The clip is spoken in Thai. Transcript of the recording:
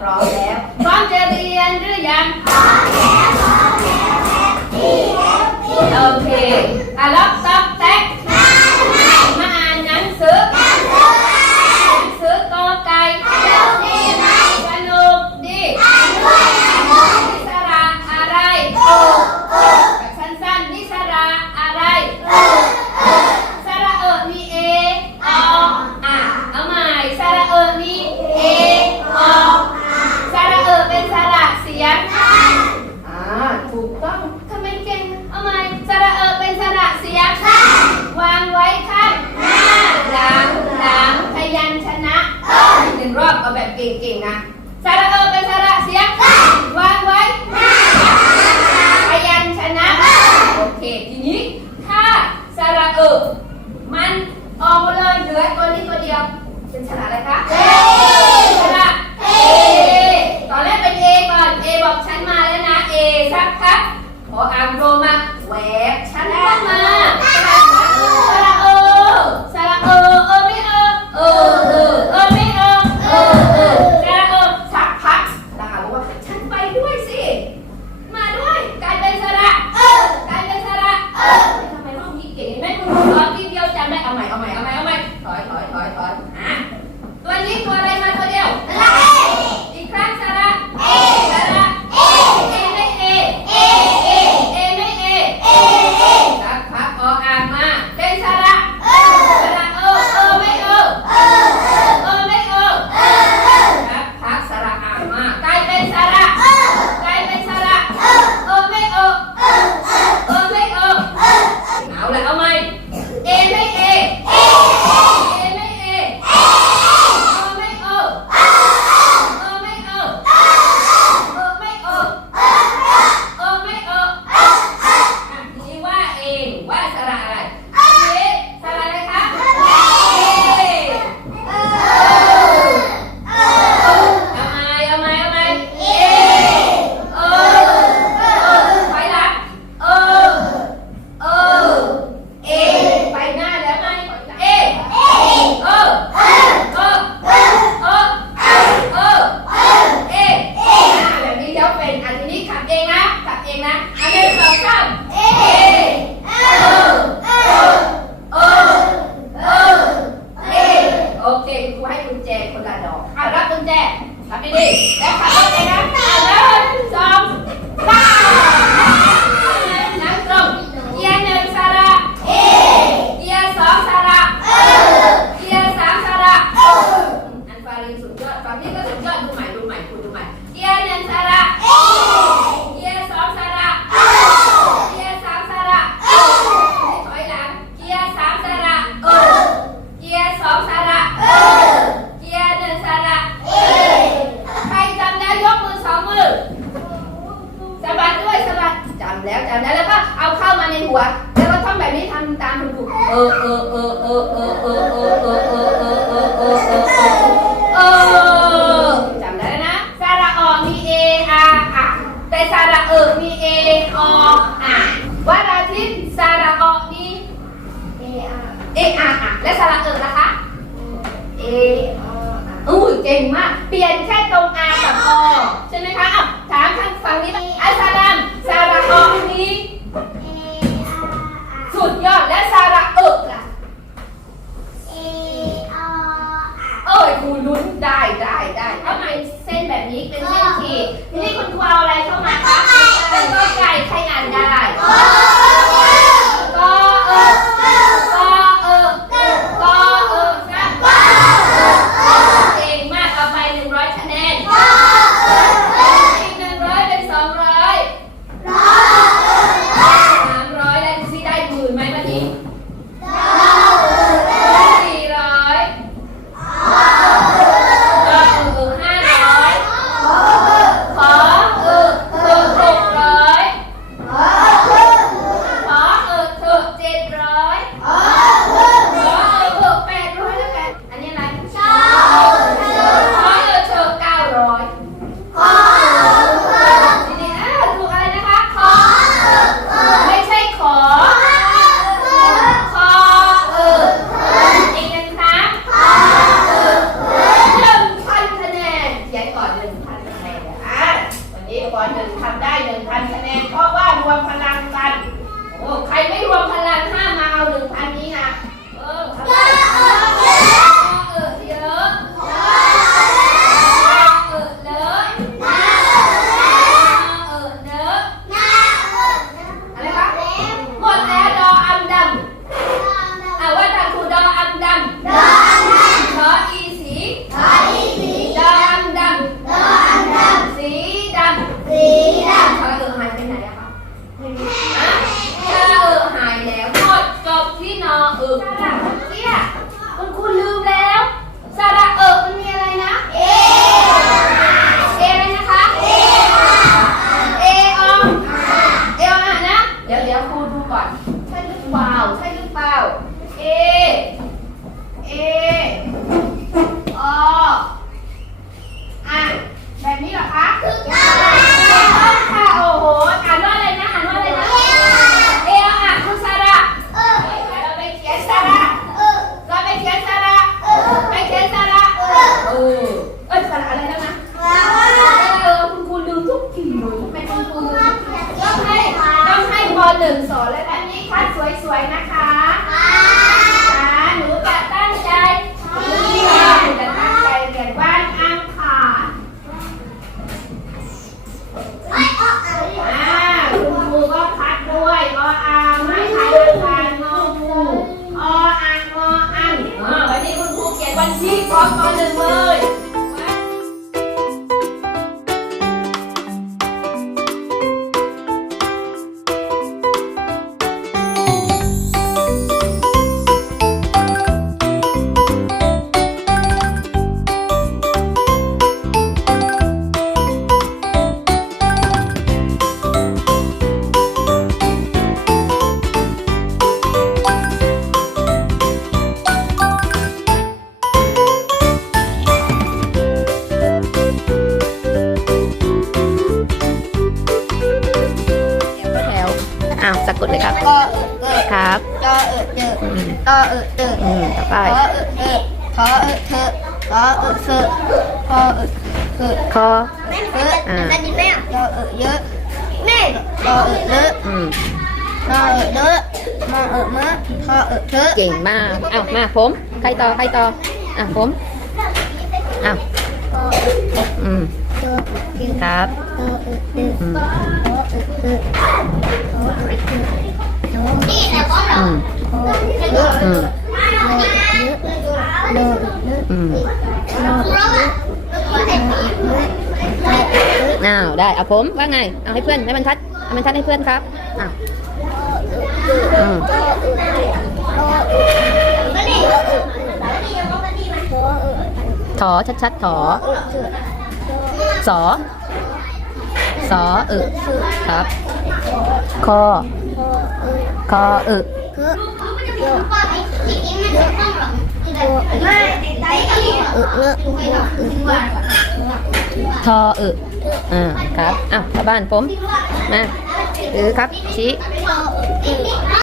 พร้อมแล้วพร้อมจะเรียนหรือยังพร้อมแล้วพร้อมแล้วโอเคอะรับ 我安装。 โอเคคุณครูให้กุญแจคนละดอกรับกุญแจรับไปดิแล้วขับรถเลยนะอะหนึ่งสองสามนั่งตรงเกียร์หนึ่งสระเอเกียร์สองสระเอเกียร์สามสระเออันฟารินสุดยอดฟารินก็สุดยอด เก่งมาก เปลี่ยนแค่ ตอเออเจอตอเออเจออตอไป ขอเออเออขอเออเธอขอเออเซอขอเออเออคอเอืหนูจอ่า จะดีไหมอะตอเออเยอะแม่ตอเออเลอะมตเออเอะมาเออมอเออเธอเก่งมากอ้าวมาผม ใครต่อ ใครต่อ อะผมอ้าวอืมอครับอืม อืมอืมอ้าได้เอาผมว่าไงเอาให้เพื่อนให้มันทัดให้มันทัดให้เพื่อนครับอะวอืมถอชัดๆถอสอสออึครับคอคออึ ทออึอ่าครับ อ้าวบ้านผม มาอือครับ ชี้